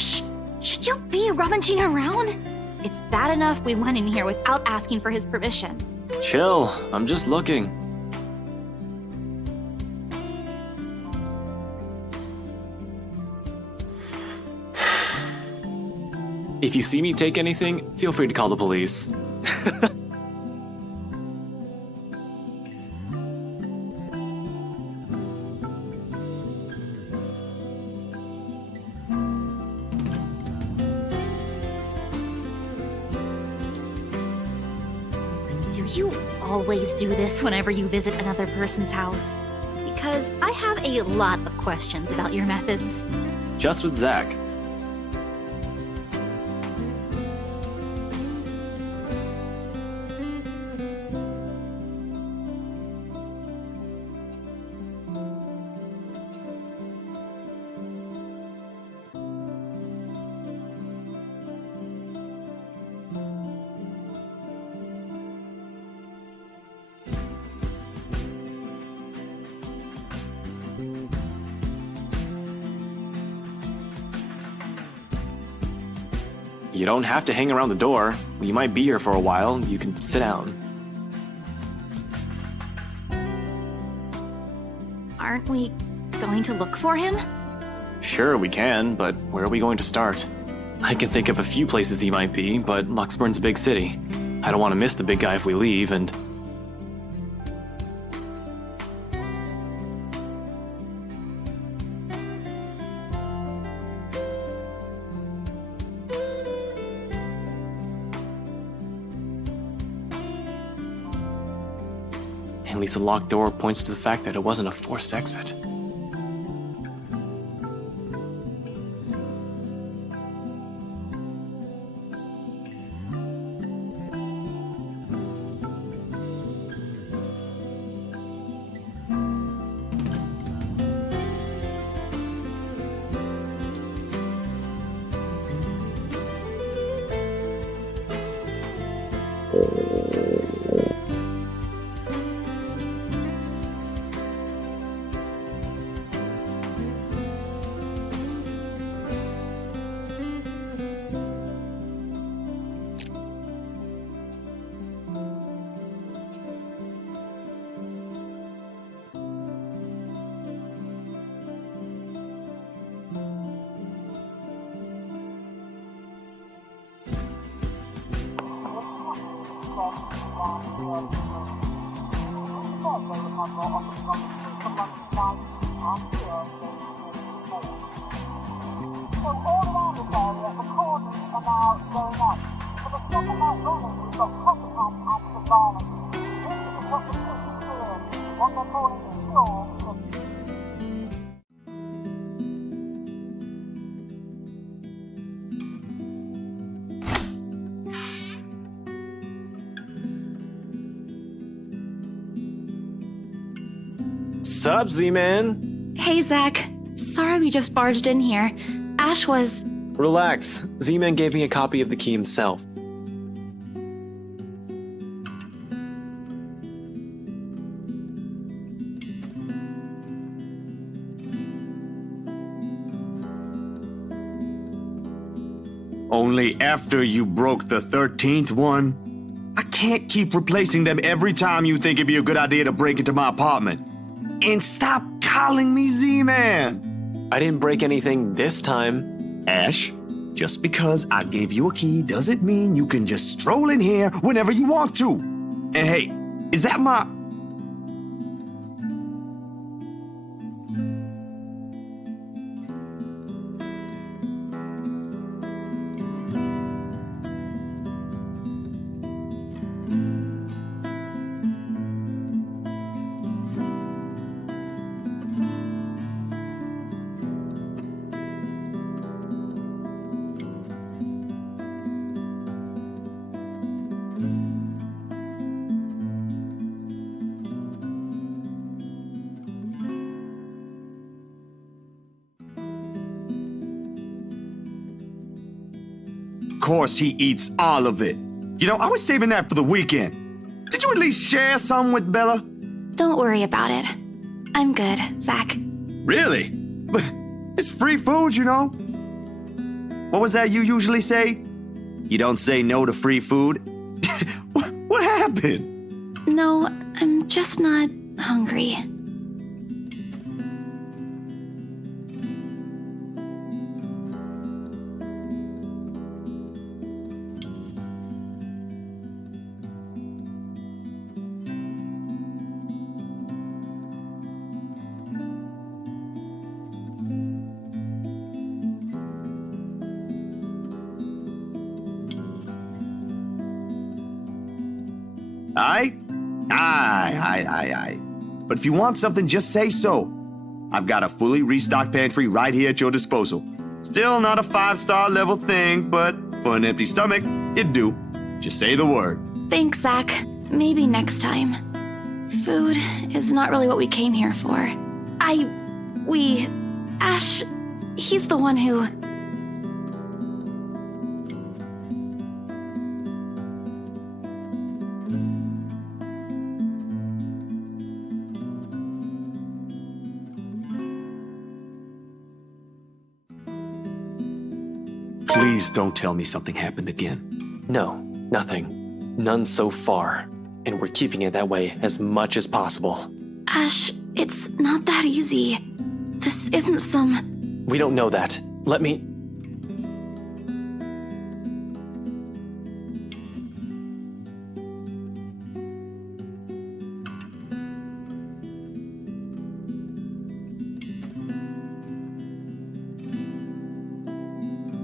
Ash! Should you be rummaging around? It's bad enough we went in here without asking for his permission. Chill, I'm just looking. If you see me take anything, feel free to call the police. Do you always do this whenever you visit another person's house? Because I have a lot of questions about your methods. Just with Zach. You don't have to hang around the door. You might be here for a while. You can sit down. Aren't we going to look for him? Sure, we can, but where are we going to start? I can think of a few places he might be, but Luxburn's a big city. I don't want to miss the big guy if we leave, and... At least the locked door points to the fact that it wasn't a forced exit. Sup, Z-Man? Hey, Zach. Sorry we just barged in here. Ash was... Relax. Z-Man gave me a copy of the key himself. Only after you broke the 13th one? I can't keep replacing them every time you think it'd be a good idea to break into my apartment. And stop calling me Z-Man! I didn't break anything this time. Ash, just because I gave you a key doesn't mean you can just stroll in here whenever you want to. And hey, is that my... Of course he eats all of it. You know, I was saving that for the weekend. Did you at least share some with Bella? Don't worry about it. I'm good, Zach. Really? It's free food, you know. What was that you usually say? You don't say no to free food? What happened? No, I'm just not hungry. Aye. But if you want something, just say so. I've got a fully restocked pantry right here at your disposal. Still not a 5-star level thing, but for an empty stomach, it'd do. Just say the word. Thanks, Zach. Maybe next time. Food is not really what we came here for. Ash, he's the one who... Please don't tell me something happened again. No, nothing. None so far. And we're keeping it that way as much as possible. Ash, it's not that easy. This isn't some... We don't know that. Let me...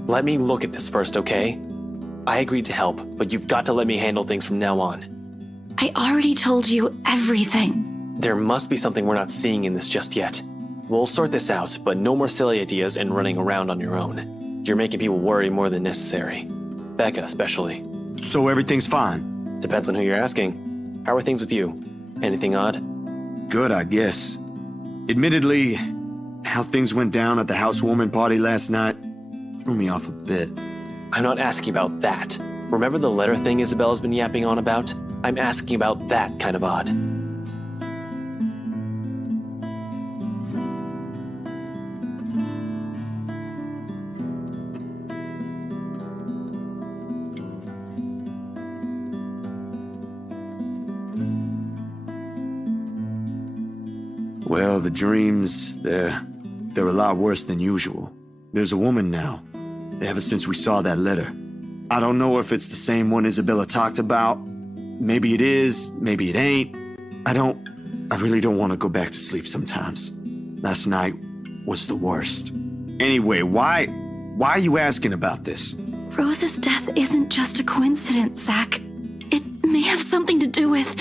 Let me look at this first, okay? I agreed to help, but you've got to let me handle things from now on. I already told you everything. There must be something we're not seeing in this just yet. We'll sort this out, but no more silly ideas and running around on your own. You're making people worry more than necessary. Becca, especially. So everything's fine? Depends on who you're asking. How are things with you? Anything odd? Good, I guess. Admittedly, how things went down at the housewarming party last night threw me off a bit. I'm not asking about that. Remember the letter thing Isabella's been yapping on about? I'm asking about that kind of odd. Well, the dreams, they're a lot worse than usual. There's a woman now, ever since we saw that letter. I don't know if it's the same one Isabella talked about. Maybe it is, maybe it ain't. I really don't want to go back to sleep sometimes. Last night was the worst. Anyway, why are you asking about this? Rose's death isn't just a coincidence, Zach. It may have something to do with...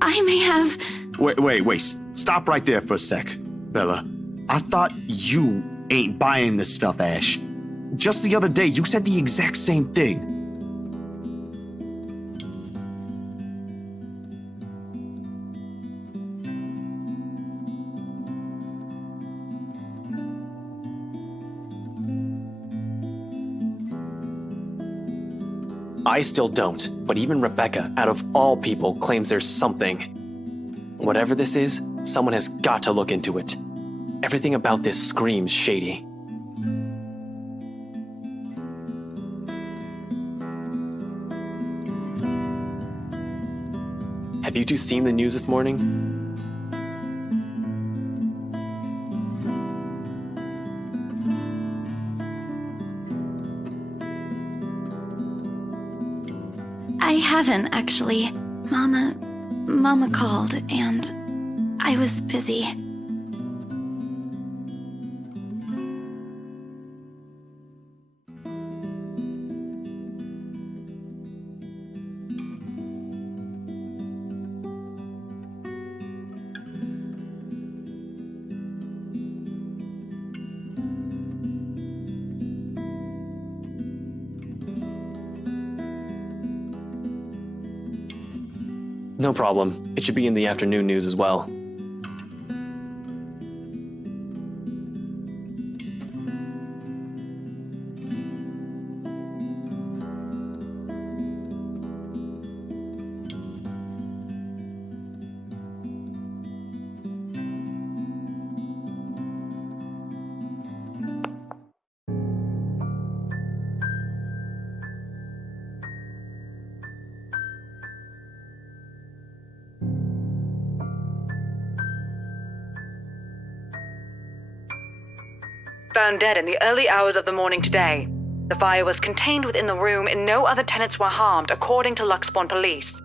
I may have... Wait, stop right there for a sec, Bella. I thought you ain't buying this stuff, Ash. Just the other day, you said the exact same thing. I still don't, but even Rebecca, out of all people, claims there's something. Whatever this is, someone has got to look into it. Everything about this screams shady. Have you two seen the news this morning? I haven't, actually. Mama called, and I was busy. No problem. It should be in the afternoon news as well. Found dead in the early hours of the morning today. The fire was contained within the room and no other tenants were harmed, according to Luxbourne police.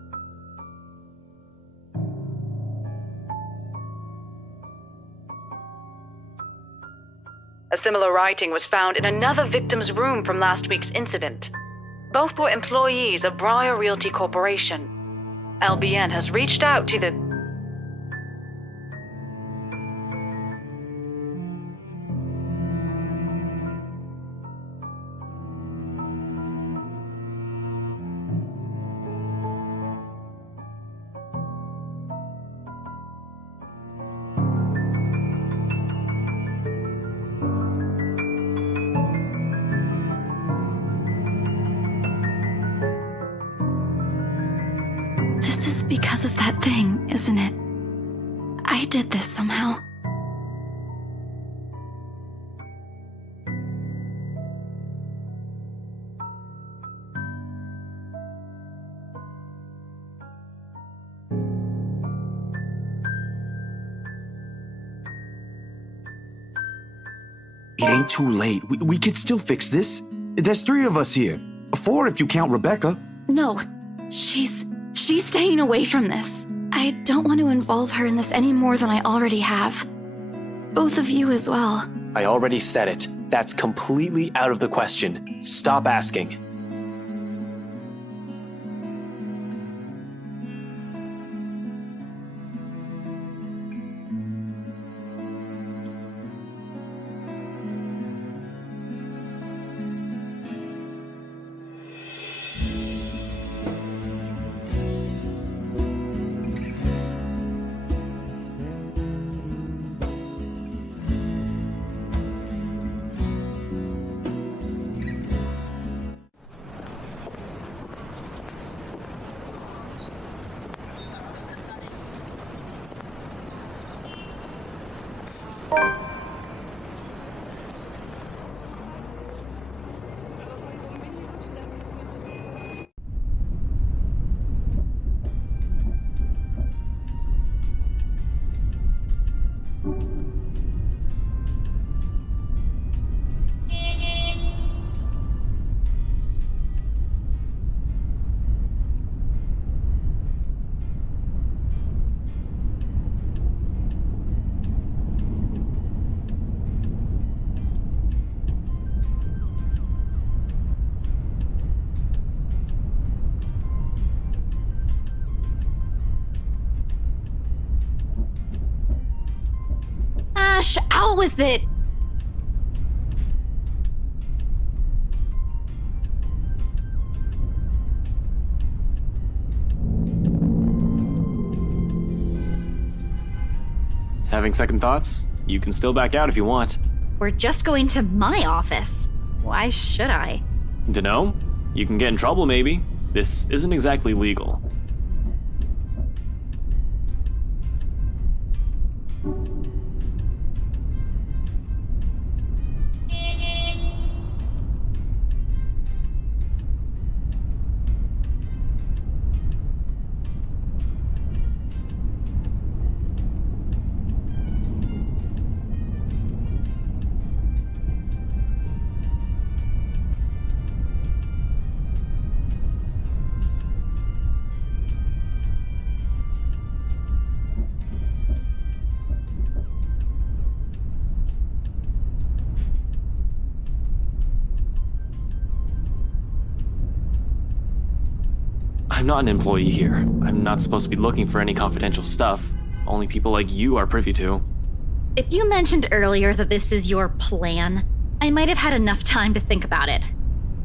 A similar writing was found in another victim's room from last week's incident. Both were employees of Briar Realty Corporation. LBN has reached out to the... This is because of that thing, isn't it? I did this somehow. It ain't too late. We could still fix this. There's 3 of us here. 4 if you count Rebecca. No, she's staying away from this. I don't want to involve her in this any more than I already have. Both of you as well. I already said it. That's completely out of the question. Stop asking. Ash, out with it! Having second thoughts? You can still back out if you want. We're just going to my office. Why should I? Dunno? You can get in trouble, maybe. This isn't exactly legal. I'm not an employee here. I'm not supposed to be looking for any confidential stuff. Only people like you are privy to. If you mentioned earlier that this is your plan, I might have had enough time to think about it.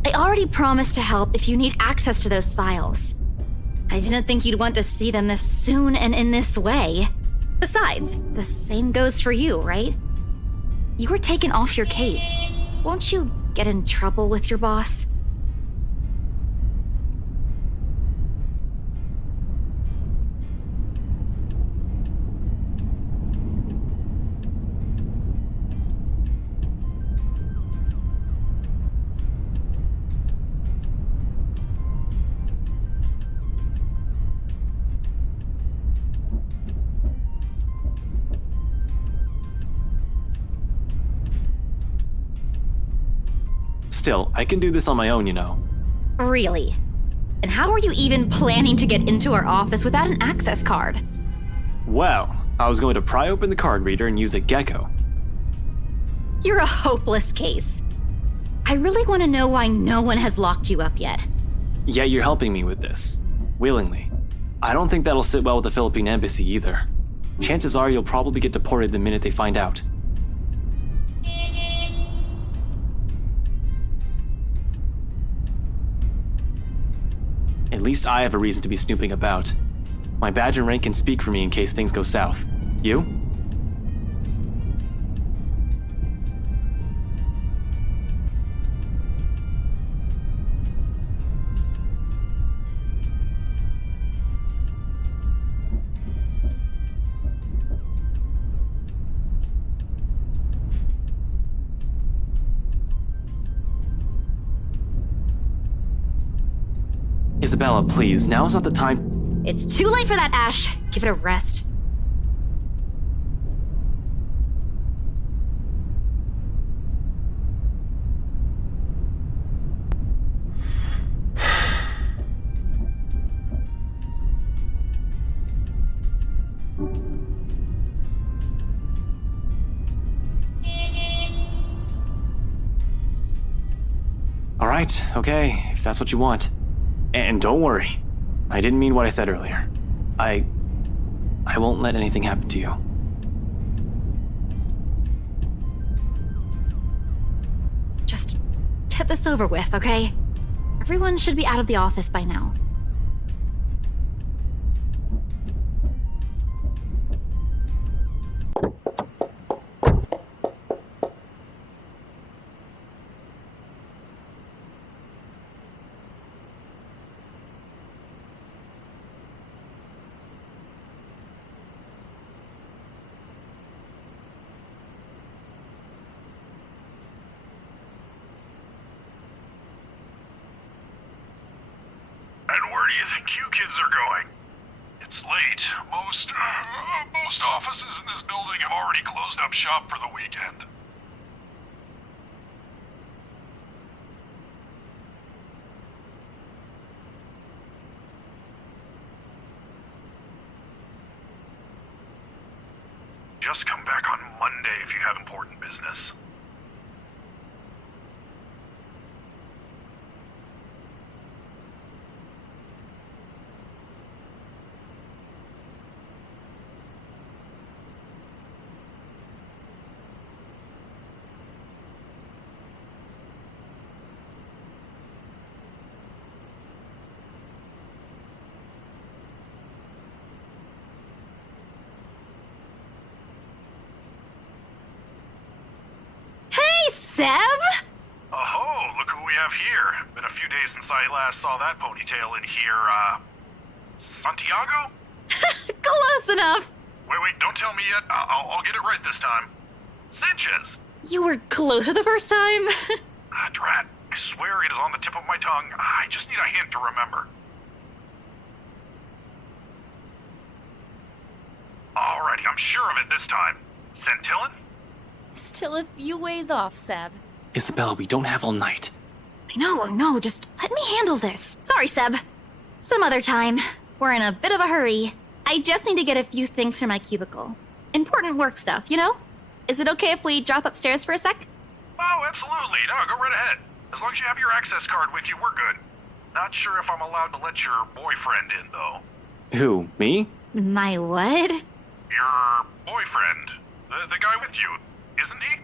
I already promised to help if you need access to those files. I didn't think you'd want to see them this soon and in this way. Besides, the same goes for you, right? You were taken off your case. Won't you get in trouble with your boss? Still, I can do this on my own, you know. Really? And how are you even planning to get into our office without an access card? Well, I was going to pry open the card reader and use a gecko. You're a hopeless case. I really want to know why no one has locked you up yet. Yet you're helping me with this. Willingly. I don't think that'll sit well with the Philippine embassy either. Chances are you'll probably get deported the minute they find out. At least I have a reason to be snooping about. My badge and rank can speak for me in case things go south. You? Isabella, please, now's not the time. It's too late for that, Ash. Give it a rest. All right, okay, if that's what you want. And don't worry, I didn't mean what I said earlier. I won't let anything happen to you. Just get this over with, okay? Everyone should be out of the office by now. Where do you think you kids are going? It's late. Most offices in this building have already closed up shop for the weekend. Just come back on Monday if you have important business. Seb? Oh, look who we have here. Been a few days since I last saw that ponytail in here, Santiago? Close enough. Wait, don't tell me yet. I'll get it right this time. Sanchez! You were closer the first time. Drat. I swear it is on the tip of my tongue. I just need a hint to remember. Alrighty, I'm sure of it this time. Centillon? Still a few ways off, Seb. Isabella, we don't have all night. I know, just let me handle this. Sorry, Seb. Some other time. We're in a bit of a hurry. I just need to get a few things from my cubicle. Important work stuff, you know? Is it okay if we drop upstairs for a sec? Oh, absolutely. No, go right ahead. As long as you have your access card with you, we're good. Not sure if I'm allowed to let your boyfriend in, though. Who, me? My what? Your boyfriend. The guy with you. Isn't he?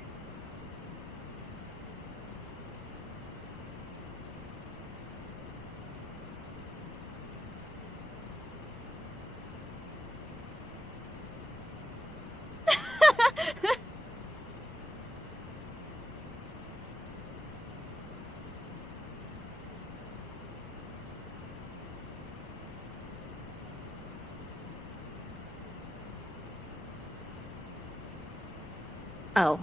Oh.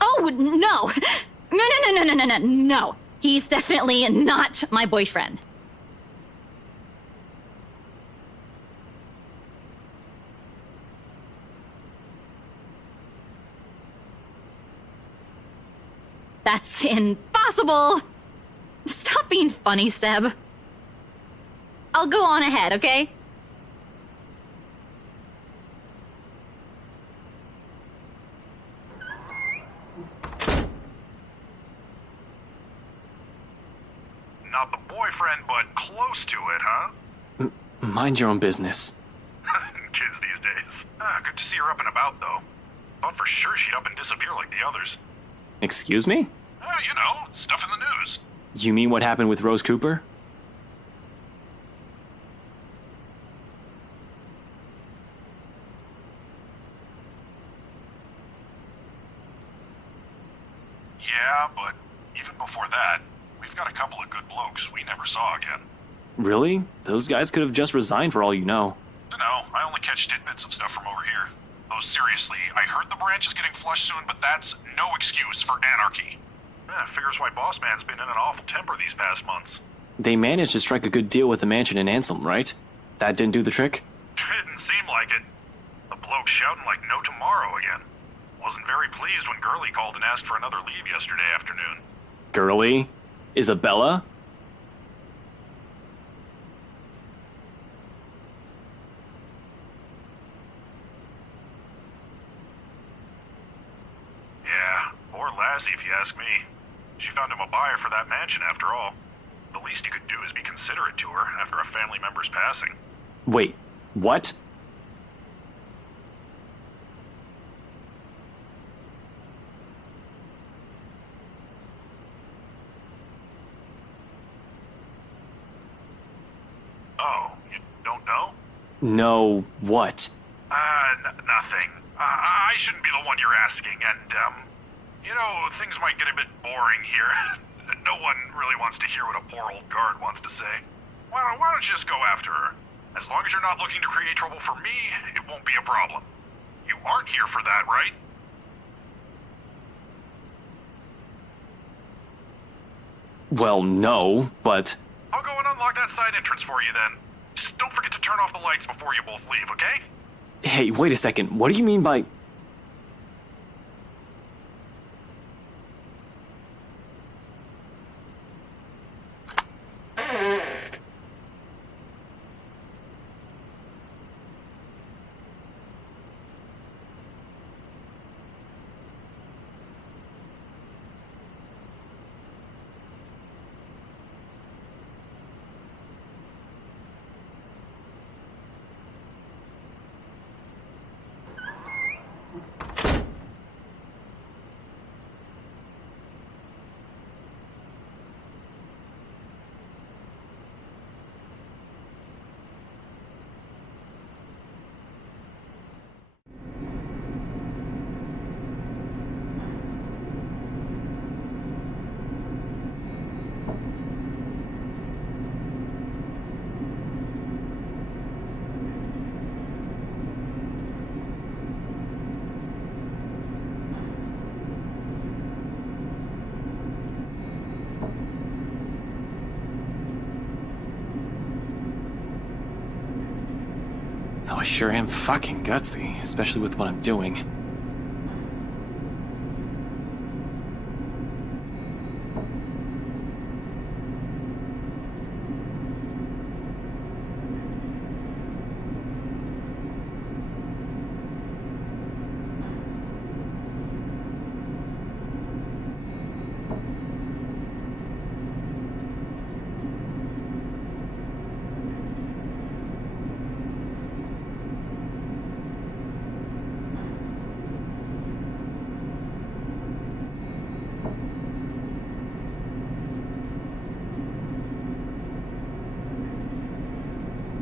Oh, no! No. He's definitely not my boyfriend. That's in 5 impossible! Stop being funny, Seb. I'll go on ahead, okay? Not the boyfriend, but close to it, huh? Mind your own business. Kids these days. Good to see her up and about, though. Thought for sure she'd up and disappear like the others. Excuse me? You know, stuff in the news. You mean what happened with Rose Cooper? Yeah, but even before that, we've got a couple of good blokes we never saw again. Really? Those guys could have just resigned for all you know. Dunno, I only catch tidbits of stuff from over here. Oh, seriously, I heard the branch is getting flushed soon, but that's no excuse for anarchy. Figures why Boss Man's been in an awful temper these past months. They managed to strike a good deal with the mansion in Ansem, right? That didn't do the trick? Didn't seem like it. The bloke shouting like no tomorrow again. Wasn't very pleased when Gurley called and asked for another leave yesterday afternoon. Gurley? Isabella? Yeah, poor Lassie if you ask me. She found him a buyer for that mansion after all. The least he could do is be considerate to her after a family member's passing. Wait, what? Oh, you don't know? No, what? Nothing. I shouldn't be the one you're asking, and, you know, things might get a bit boring here. No one really wants to hear what a poor old guard wants to say. Why don't you just go after her? As long as you're not looking to create trouble for me, it won't be a problem. You aren't here for that, right? Well, no, but... I'll go and unlock that side entrance for you then. Just don't forget to turn off the lights before you both leave, okay? Hey, wait a second. What do you mean by... Though I sure am fucking gutsy, especially with what I'm doing.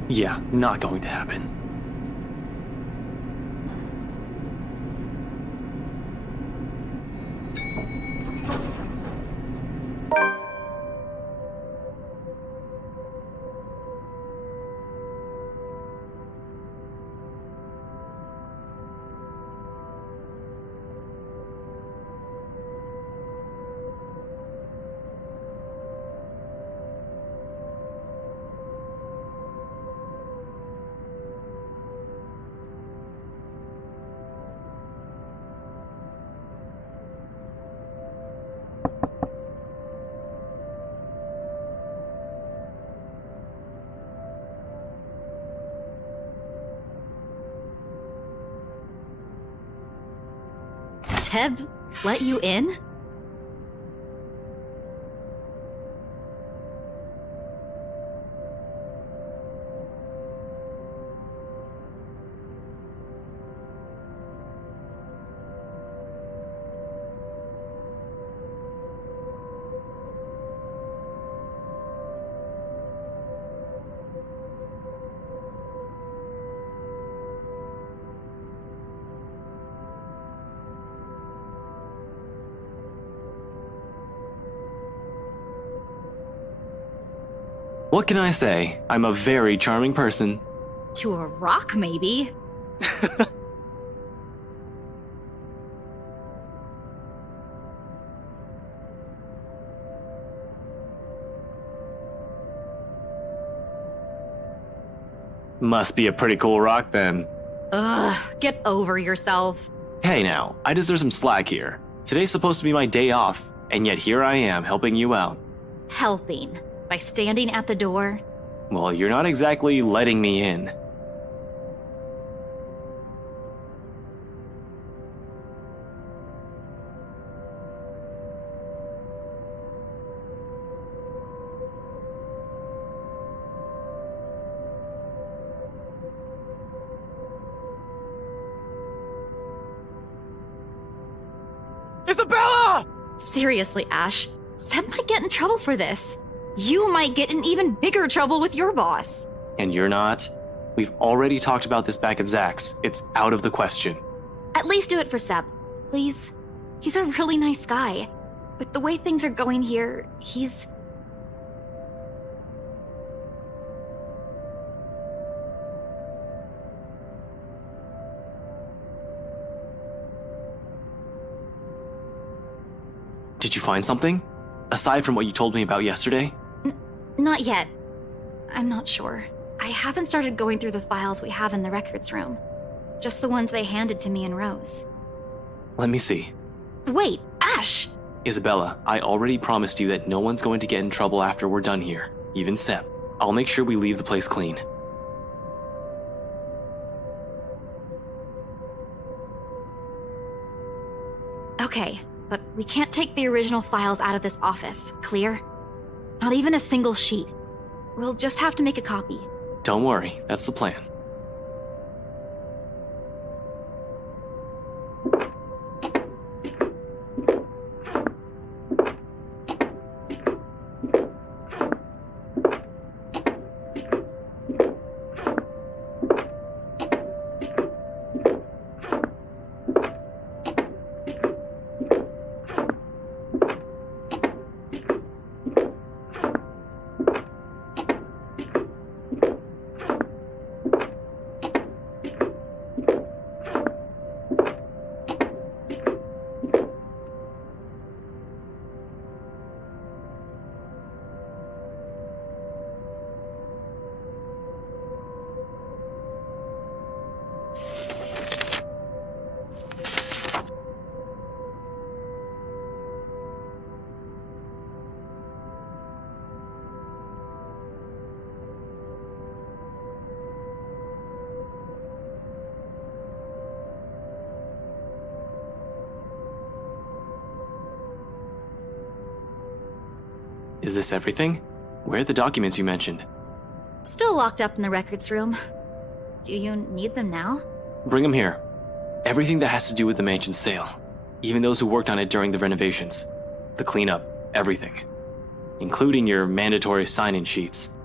Yeah, not going to happen. Seb let you in? What can I say? I'm a very charming person. To a rock, maybe. Must be a pretty cool rock then. Ugh, get over yourself. Hey now, I deserve some slack here. Today's supposed to be my day off, and yet here I am helping you out. Helping. By standing at the door. Well, you're not exactly letting me in. Isabella! Seriously, Ash, Seb might get in trouble for this. You might get in even bigger trouble with your boss. And you're not? We've already talked about this back at Zach's. It's out of the question. At least do it for Seb, please. He's a really nice guy. With the way things are going here, he's... Did you find something? Aside from what you told me about yesterday? Not yet. I'm not sure. I haven't started going through the files we have in the records room. Just the ones they handed to me and Rose. Let me see. Wait, Ash! Isabella, I already promised you that no one's going to get in trouble after we're done here. Even Seb. I'll make sure we leave the place clean. Okay, but we can't take the original files out of this office, clear? Not even a single sheet. We'll just have to make a copy. Don't worry, that's the plan. Is this everything? Where are the documents you mentioned? Still locked up in the records room. Do you need them now? Bring them here. Everything that has to do with the mansion's sale. Even those who worked on it during the renovations. The cleanup, everything. Including your mandatory sign-in sheets.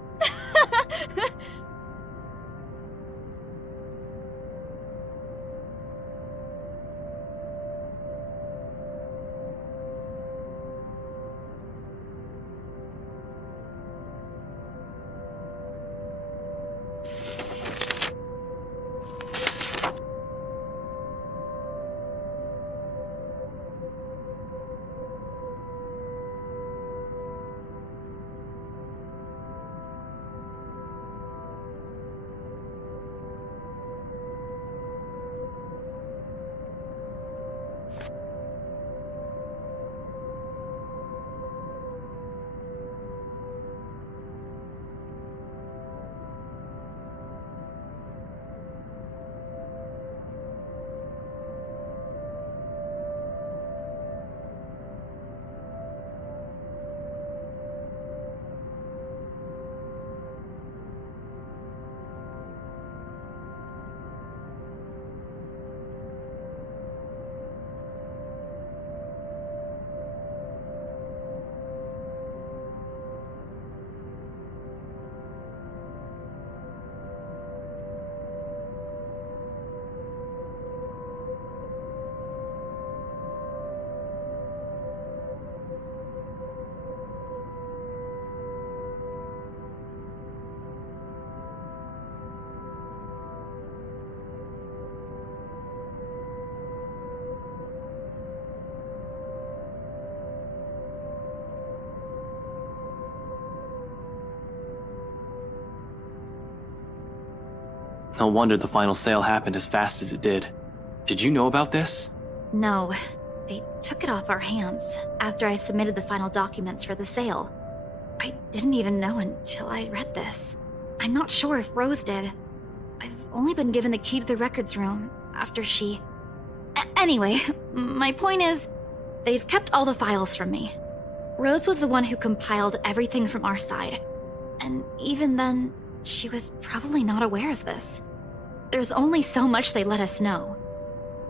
No wonder the final sale happened as fast as it did. Did you know about this? No, they took it off our hands after I submitted the final documents for the sale. I didn't even know until I read this. I'm not sure if Rose did. I've only been given the key to the records room after she... Anyway, my point is, they've kept all the files from me. Rose was the one who compiled everything from our side. And even then, she was probably not aware of this. There's only so much they let us know.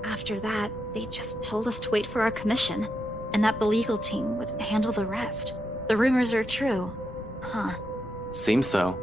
After that, they just told us to wait for our commission, and that the legal team would handle the rest. The rumors are true. Huh. Seems so.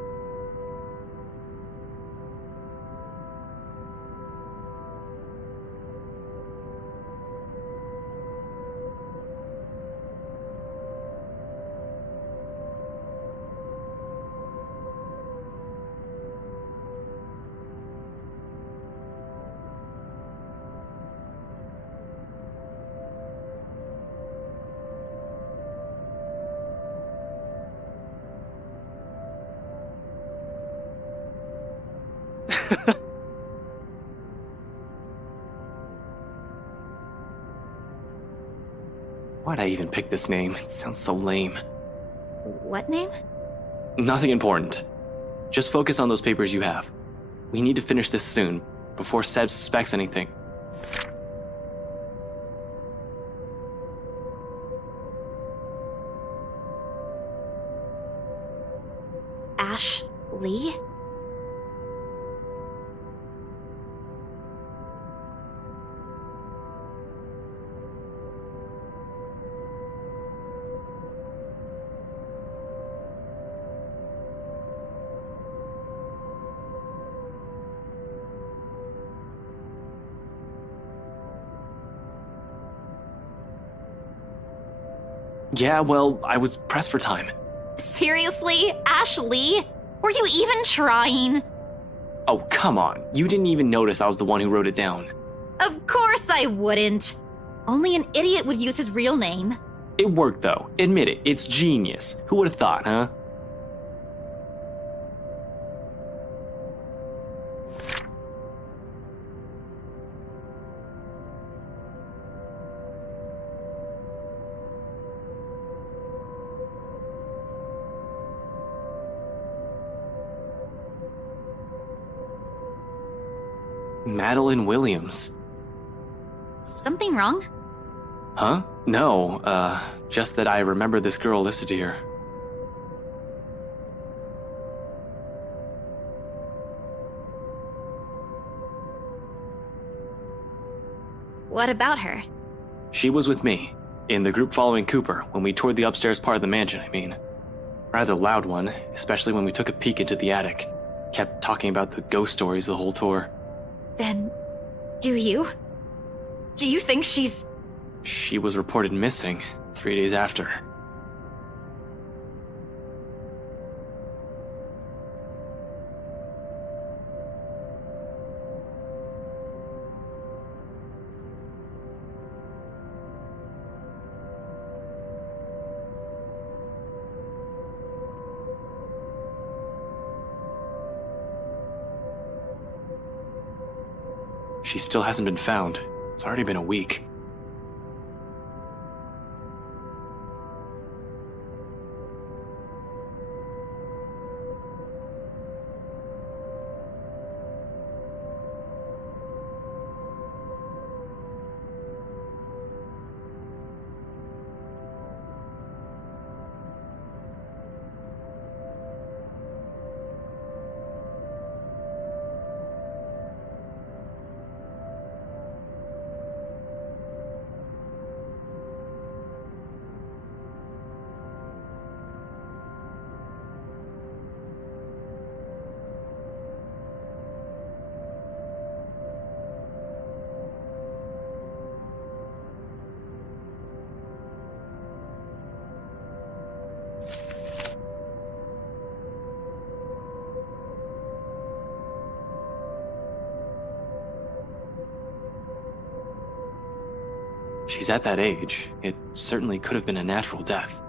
Why'd I even pick this name? It sounds so lame. What name? Nothing important. Just focus on those papers you have. We need to finish this soon, before Seb suspects anything. Ash Lee? Yeah, well, I was pressed for time. Seriously? Ash Lee? Were you even trying? Oh, come on. You didn't even notice I was the one who wrote it down. Of course I wouldn't. Only an idiot would use his real name. It worked, though. Admit it. It's genius. Who would have thought, huh? Madeline Williams. Something wrong? Huh? No, just that I remember this girl listed here. What about her? She was with me, in the group following Cooper, when we toured the upstairs part of the mansion, I mean. Rather loud one, especially when we took a peek into the attic. Kept talking about the ghost stories the whole tour. Then, do you? Do you think she's... She was reported missing 3 days after. She still hasn't been found. It's already been a week. She's at that age. It certainly could have been a natural death.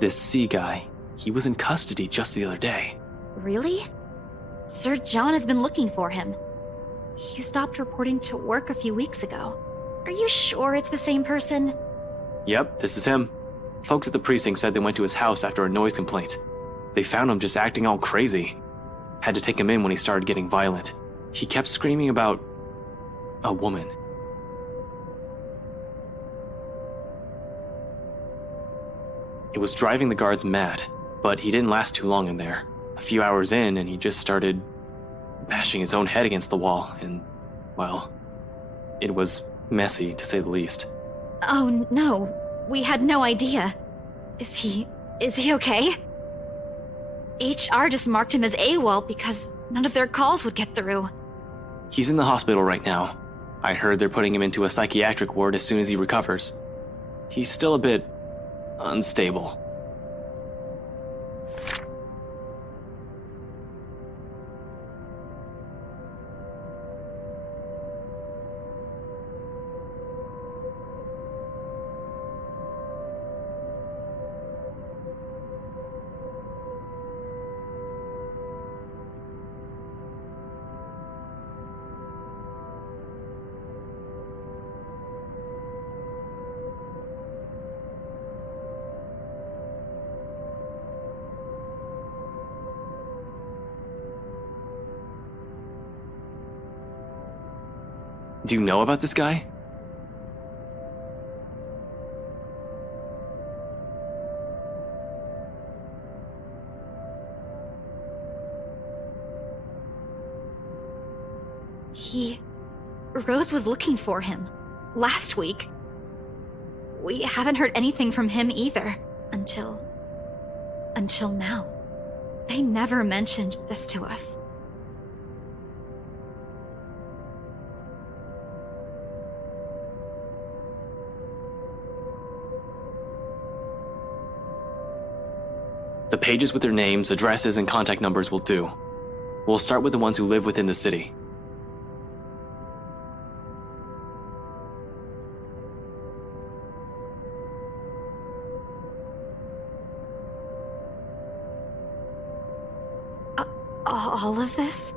This C guy, he was in custody just the other day. Really? Sir John has been looking for him. He stopped reporting to work a few weeks ago. Are you sure it's the same person? Yep, this is him. Folks at the precinct said they went to his house after a noise complaint. They found him just acting all crazy. Had to take him in when he started getting violent. He kept screaming about a woman. It was driving the guards mad, but he didn't last too long in there. A few hours in, and he just started bashing his own head against the wall, and, well, it was messy, to say the least. Oh no, we had no idea. Is he okay? HR just marked him as AWOL because none of their calls would get through. He's in the hospital right now. I heard they're putting him into a psychiatric ward as soon as he recovers. He's still a bit unstable. Do you know about this guy? Rose was looking for him last week. We haven't heard anything from him either until now. They never mentioned this to us. The pages with their names, addresses, and contact numbers will do. We'll start with the ones who live within the city. All of this?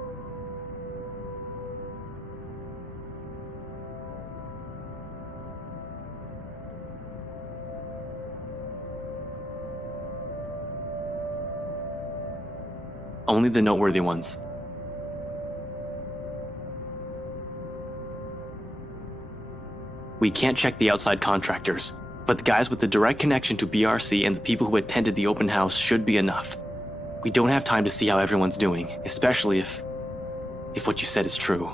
Only the noteworthy ones. We can't check the outside contractors, but the guys with the direct connection to BRC and the people who attended the open house should be enough. We don't have time to see how everyone's doing, especially if what you said is true.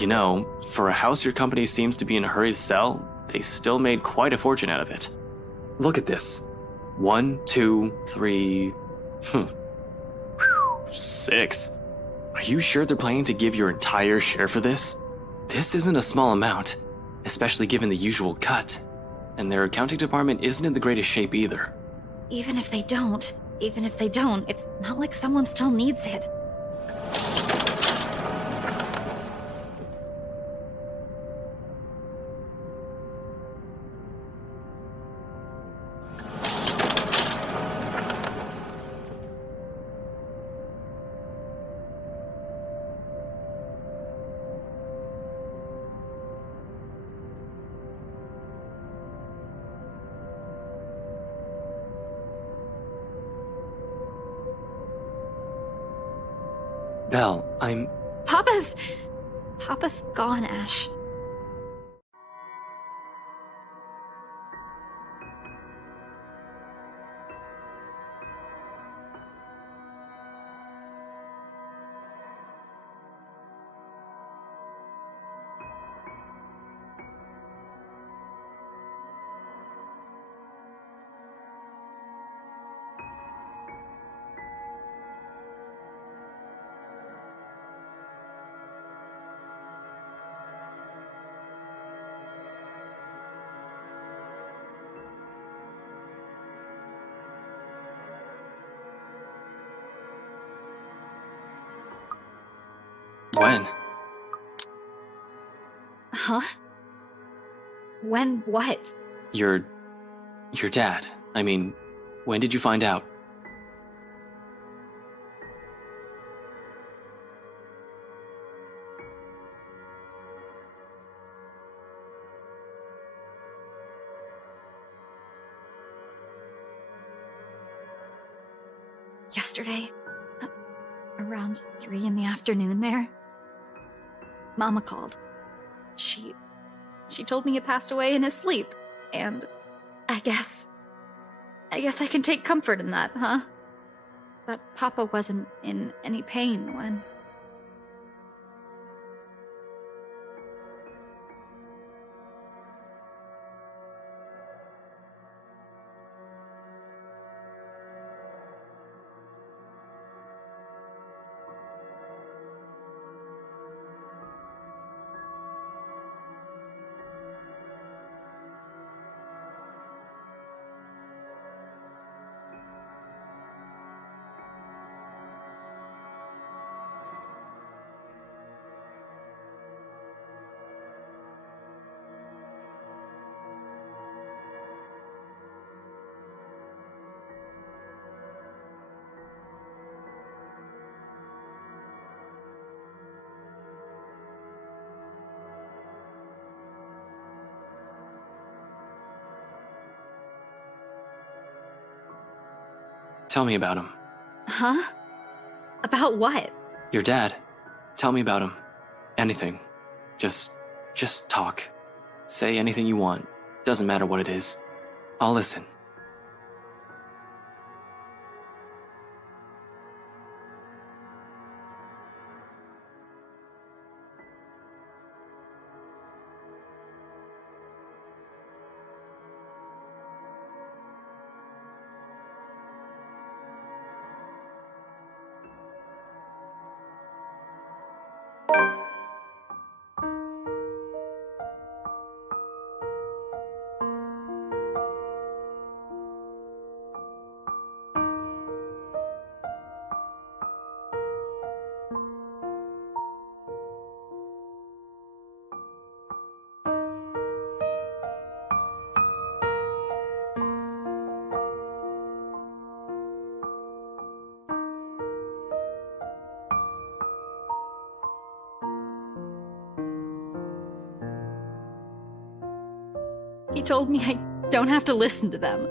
You know, for a house your company seems to be in a hurry to sell, they still made quite a fortune out of it. Look at this. 1, 2, 3... 6. Are you sure they're planning to give your entire share for this? This isn't a small amount, especially given the usual cut. And their accounting department isn't in the greatest shape either. Even if they don't, it's not like someone still needs it. Belle, I'm... Papa's gone, Ash. When? Huh? When what? Your dad. I mean, when did you find out? Yesterday, around 3 in the afternoon there. Mama called. She told me he passed away in his sleep, and I guess I can take comfort in that, huh? That Papa wasn't in any pain when... Tell me about him. Huh? About what? Your dad. Tell me about him. Anything. Just talk. Say anything you want. Doesn't matter what it is. I'll listen. He told me I don't have to listen to them.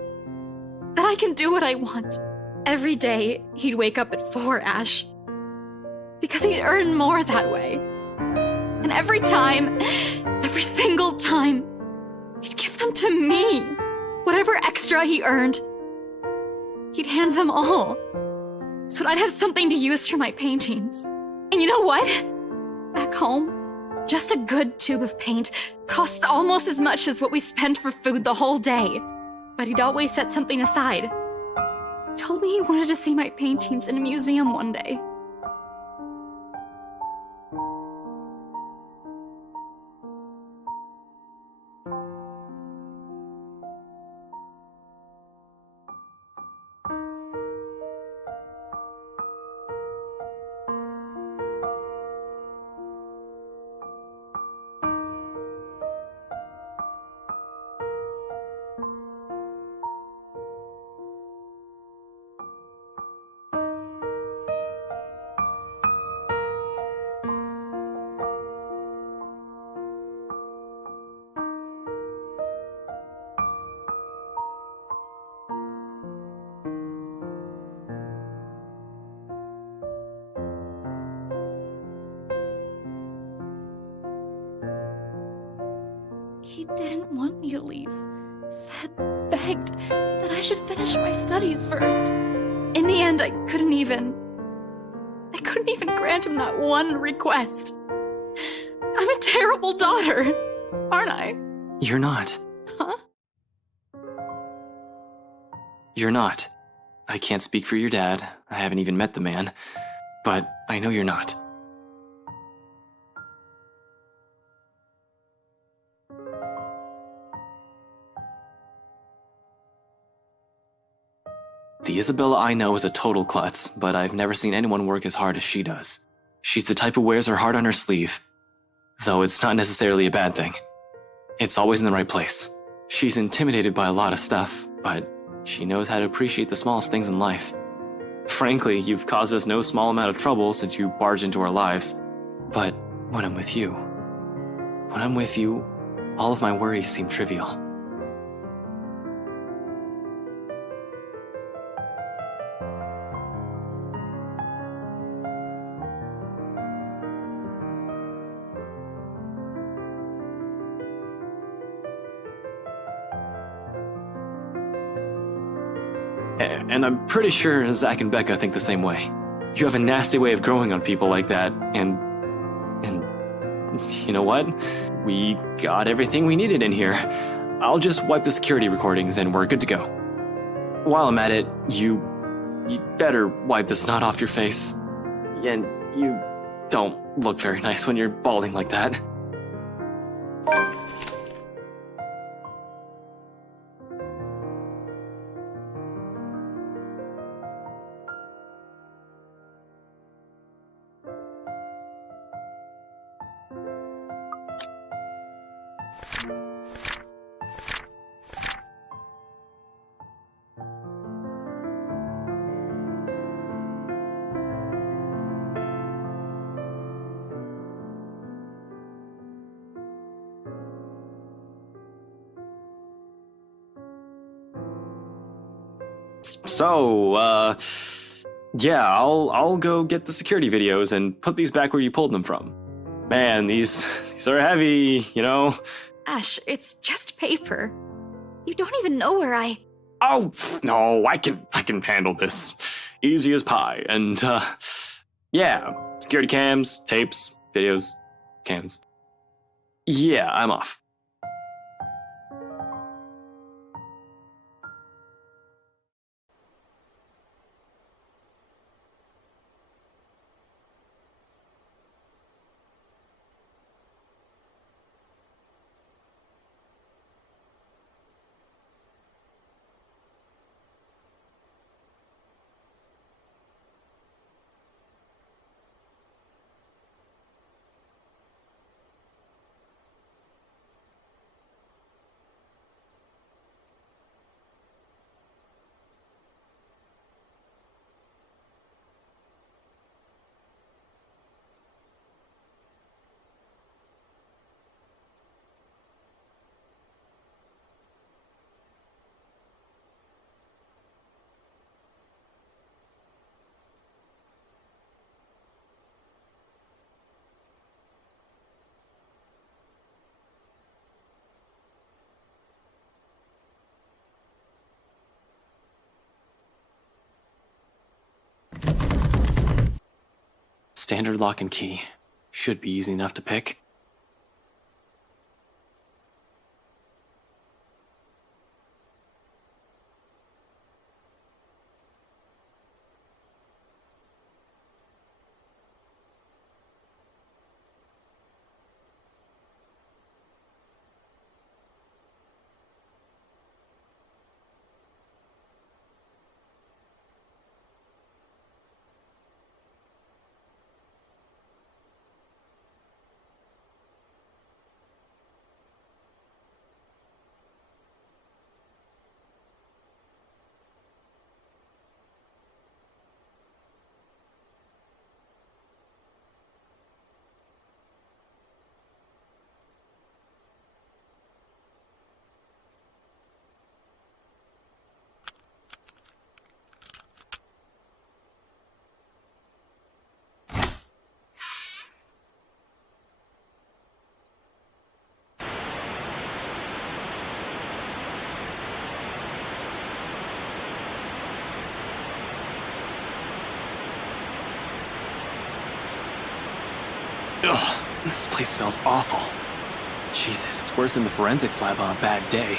That I can do what I want. Every day, he'd wake up at 4, Ash. Because he'd earn more that way. And every time, every single time, he'd give them to me. Whatever extra he earned, he'd hand them all. So I'd have something to use for my paintings. And you know what? Back home, just a good tube of paint costs almost as much as what we spend for food the whole day. But he'd always set something aside. Told me he wanted to see my paintings in a museum one day. He didn't want me to leave. Said, begged that I should finish my studies first. In the end, I couldn't even grant him that one request. I'm a terrible daughter, aren't I? You're not. Huh? You're not. I can't speak for your dad. I haven't even met the man. But I know you're not. The Isabella I know is a total klutz, but I've never seen anyone work as hard as she does. She's the type who wears her heart on her sleeve. Though it's not necessarily a bad thing. It's always in the right place. She's intimidated by a lot of stuff, but she knows how to appreciate the smallest things in life. Frankly, you've caused us no small amount of trouble since you barged into our lives. But when I'm with you, all of my worries seem trivial. And I'm pretty sure Zach and Becca think the same way. You have a nasty way of growing on people like that, and you know what? We got everything we needed in here. I'll just wipe the security recordings and we're good to go. While I'm at it, you better wipe the snot off your face. And you don't look very nice when you're balding like that. So, yeah, I'll go get the security videos and put these back where you pulled them from. Man, these are heavy, you know? Ash, it's just paper. You don't even know where I... Oh, no, I can handle this. Easy as pie. And, yeah, security cams, tapes, videos, cams. Yeah, I'm off. Standard lock and key. Should be easy enough to pick. This place smells awful. Jesus, it's worse than the forensics lab on a bad day.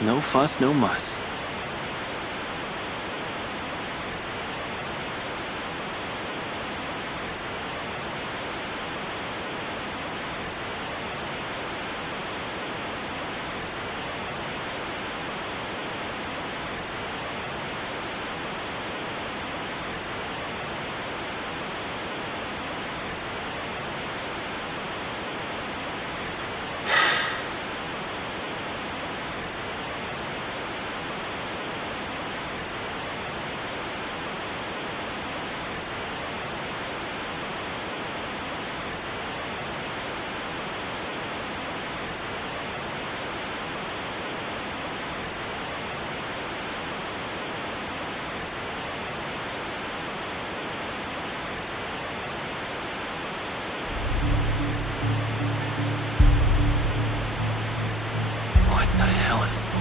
No fuss, no muss. What the hell is...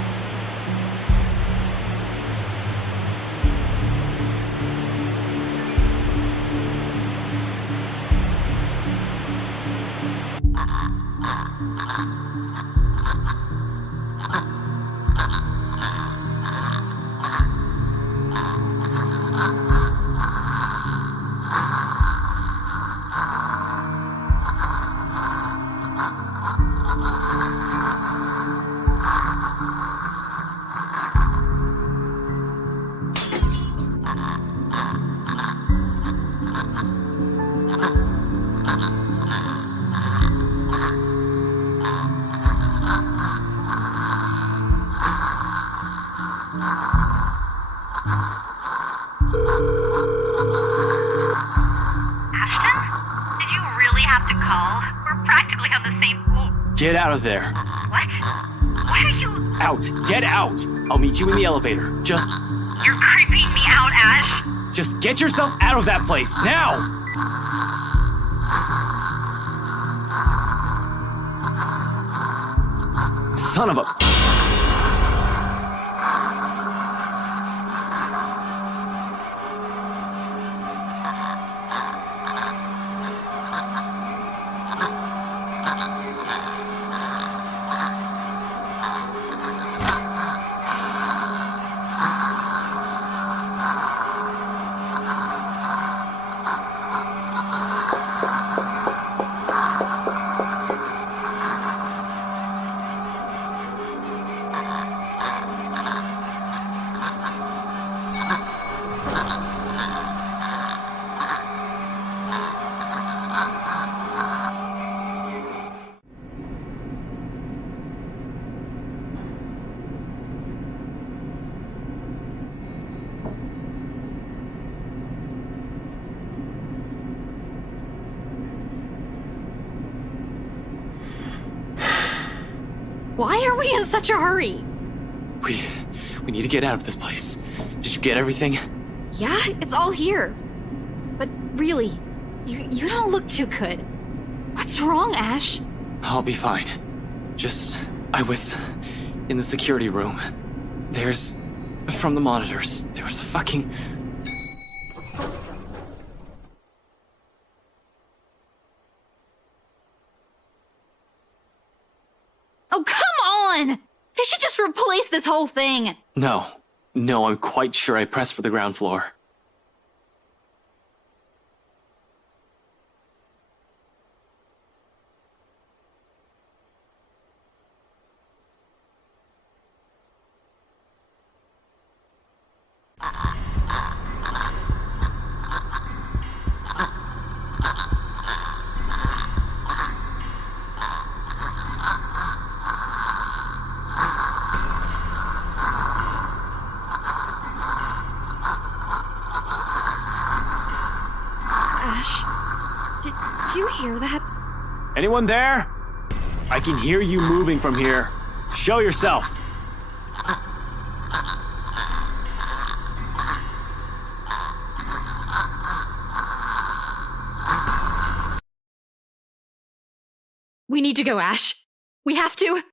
Get out of there. What? Why are you... Out. Get out. I'll meet you in the elevator. Just... You're creeping me out, Ash. Just get yourself out of that place, now! Son of a... Why are we in such a hurry? We need to get out of this place. Did you get everything? Yeah, it's all here. But really, you don't look too good. What's wrong, Ash? I'll be fine. I was in the security room. From the monitors, there was a fucking... Oh, come on! They should just replace this whole thing. No, I'm quite sure I pressed for the ground floor. Did you hear that? Anyone there? I can hear you moving from here. Show yourself. We need to go, Ash. We have to.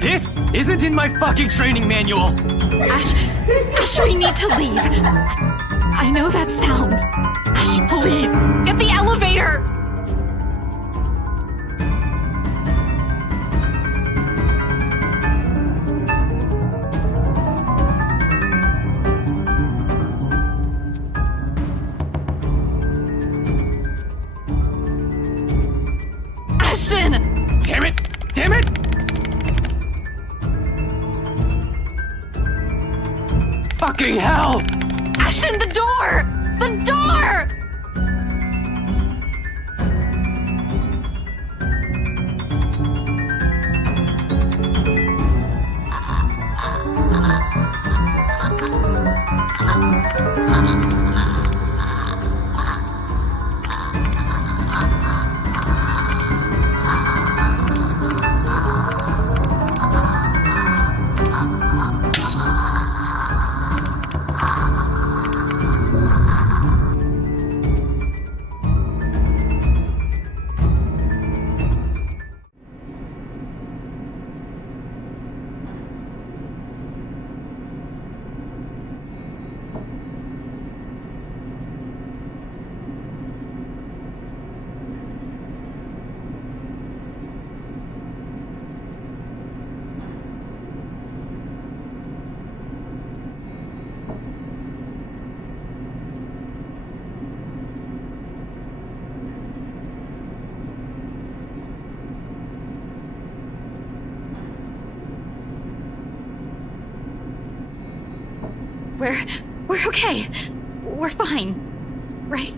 This isn't in my fucking training manual. Ash, we need to leave. I know that sound. Ash, please, get the elevator! Ashton! Damn it! Damn it! Fucking hell! Ashton, the door! The door! We're okay. We're fine. Right?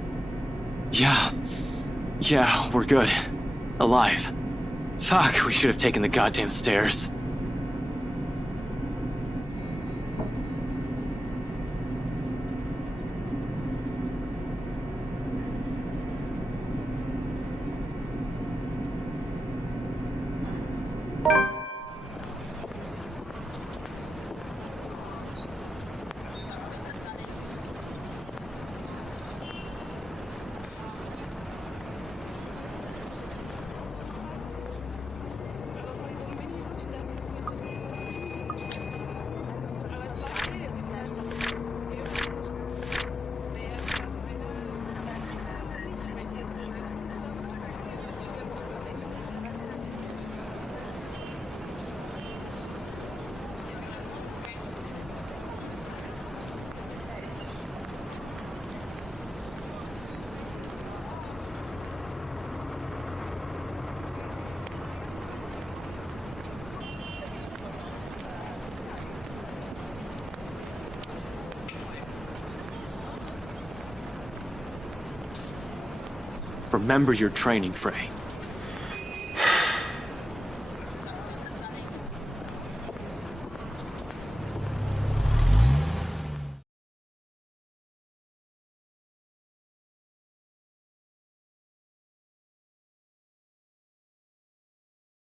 Yeah, we're good. Alive. Fuck, we should have taken the goddamn stairs. Remember your training, Frey.